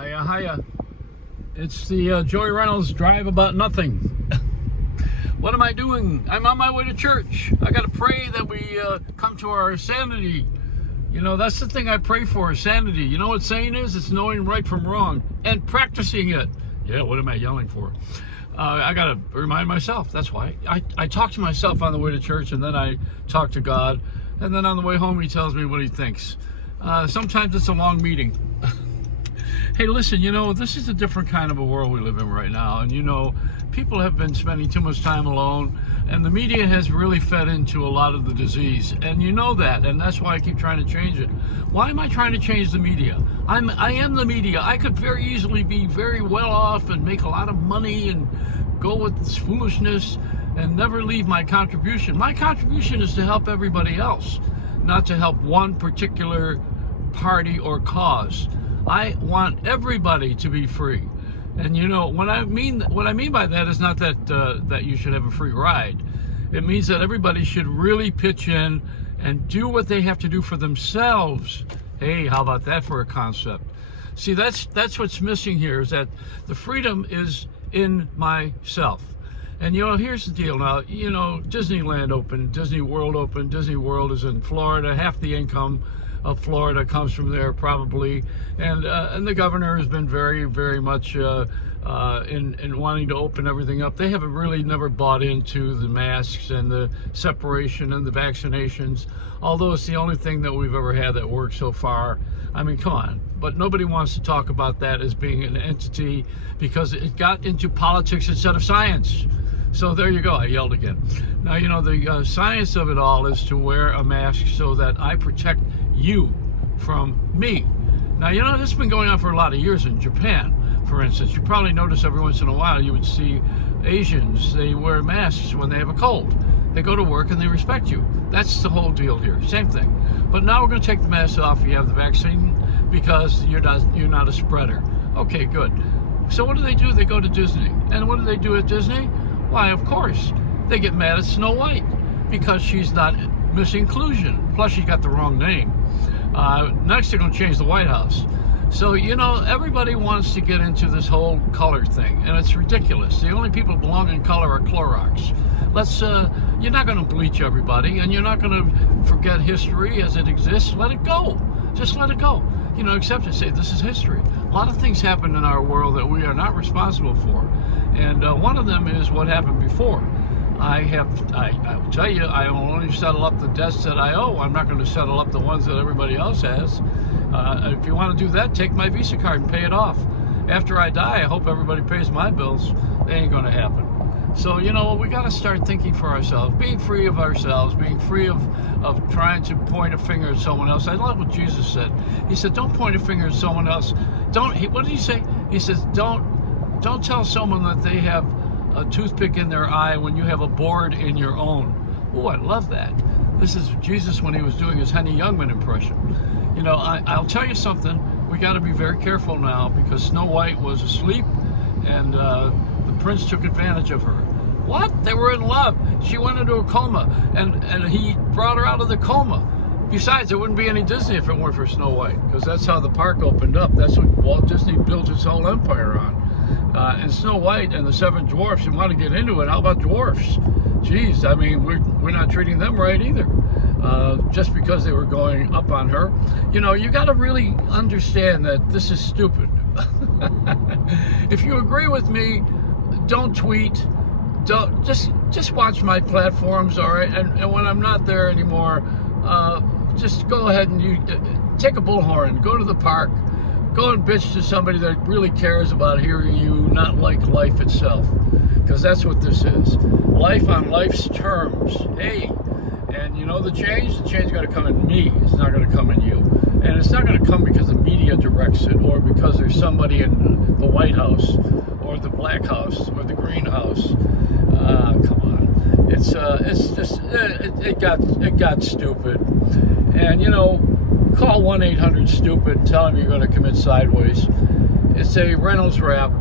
Hiya, hiya. It's the Joey Reynolds Drive About Nothing. What am I doing? I'm on my way to church. I got to pray that we come to our sanity. You know, that's the thing I pray for, sanity. You know what saying is? It's knowing right from wrong and practicing it. Yeah, what am I yelling for? I got to remind myself. That's why. I talk to myself on the way to church, and then I talk to God. And then on the way home, he tells me what he thinks. Sometimes it's a long meeting. Hey, listen, you know, this is a different kind of a world we live in right now. And, you know, people have been spending too much time alone. And the media has really fed into a lot of the disease. And you know that. And that's why I keep trying to change it. Why am I trying to change the media? I am the media. I could very easily be very well off and make a lot of money and go with this foolishness and never leave my contribution. My contribution is to help everybody else, not to help one particular party or cause. I want everybody to be free. And you know, what I mean by that is not that that you should have a free ride. It means that everybody should really pitch in and do what they have to do for themselves. Hey, how about that for a concept? See, that's what's missing here, is that the freedom is in myself. And you know, here's the deal now, you know, Disneyland opened, Disney World opened. Disney World is in Florida. Half the income of Florida comes from there, probably, and the governor has been very, very much in wanting to open everything up. They haven't really never bought into the masks and the separation and the vaccinations, although it's the only thing that we've ever had that worked so far. I mean, come on. But nobody wants to talk about that as being an entity because it got into politics instead of science. So there you go, I yelled again. Now, you know, the science of it all is to wear a mask so that I protect you from me. Now, you know, this has been going on for a lot of years in Japan, for instance. You probably notice every once in a while you would see Asians, they wear masks when they have a cold. They go to work and they respect you. That's the whole deal here, same thing. But now we're going to take the mask off if you have the vaccine because you're not a spreader. Okay, good. So what do? They go to Disney. And what do they do at Disney? Why, of course, they get mad at Snow White because she's not Miss Inclusion. Plus, she got the wrong name. Next, they're going to change the White House. So, you know, everybody wants to get into this whole color thing, and it's ridiculous. The only people who belong in color are Clorox. You're not going to bleach everybody, and you're not going to forget history as it exists. Let it go. Just let it go. You know, accept it. Say, this is history. A lot of things happen in our world that we are not responsible for. And one of them is what happened before. I will tell you, I will only settle up the debts that I owe. I'm not going to settle up the ones that everybody else has. If you want to do that, take my Visa card and pay it off. After I die, I hope everybody pays my bills. That ain't going to happen. So, you know, we got to start thinking for ourselves, being free of ourselves, being free of trying to point a finger at someone else. I love what Jesus said. He said, don't point a finger at someone else. What did he say? He says, don't tell someone that they have a toothpick in their eye when you have a board in your own. Oh, I love that. This is Jesus when he was doing his Henny Youngman impression. You know, I'll tell you something. We got to be very careful now because Snow White was asleep and the prince took advantage of her. What? They were in love. She went into a coma and he brought her out of the coma. Besides, there wouldn't be any Disney if it weren't for Snow White, because that's how the park opened up. That's what Walt Disney built his whole empire on. And Snow White and the Seven Dwarfs, you want to get into it, how about dwarfs? Geez, I mean, we're not treating them right either. Just because they were going up on her. You know, you got to really understand that this is stupid. If you agree with me, don't tweet. Don't just watch my platforms, all right? And when I'm not there anymore, just go ahead and you take a bullhorn, go to the park, go and bitch to somebody that really cares about hearing you not like life itself, because that's what this is. Life on life's terms. Hey, and you know the change is going to come in me. It's not going to come in you. And it's not going to come because the media directs it or because there's somebody in the White House or the Black House or the Green House. Come on. It's just, it got stupid. And, you know, call 1-800-STUPID and tell them you're going to commit sideways. It's a Reynolds rap.